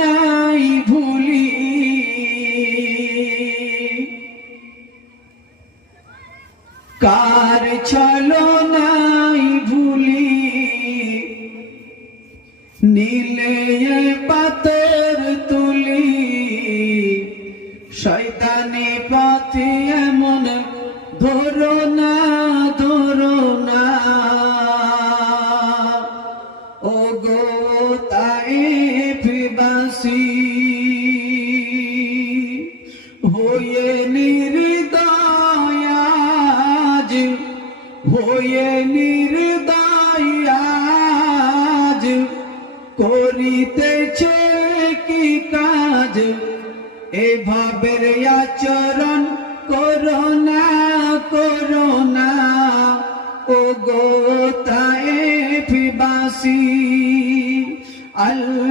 নাই ভুলি, কার ছলনাই ভুলি, নীলে পাথর তুলি, শয়তানি পথে এমন ধরো না, ধরো না। ও গো তায়েফবাসী, হয়ে নির্দয় আজ, হয়ে নির্দয় আজ, করিতেছে কি কাজ, এভাবে আচরণ করো না, করো না। ও গো তায়েফবাসী, আল্লাহ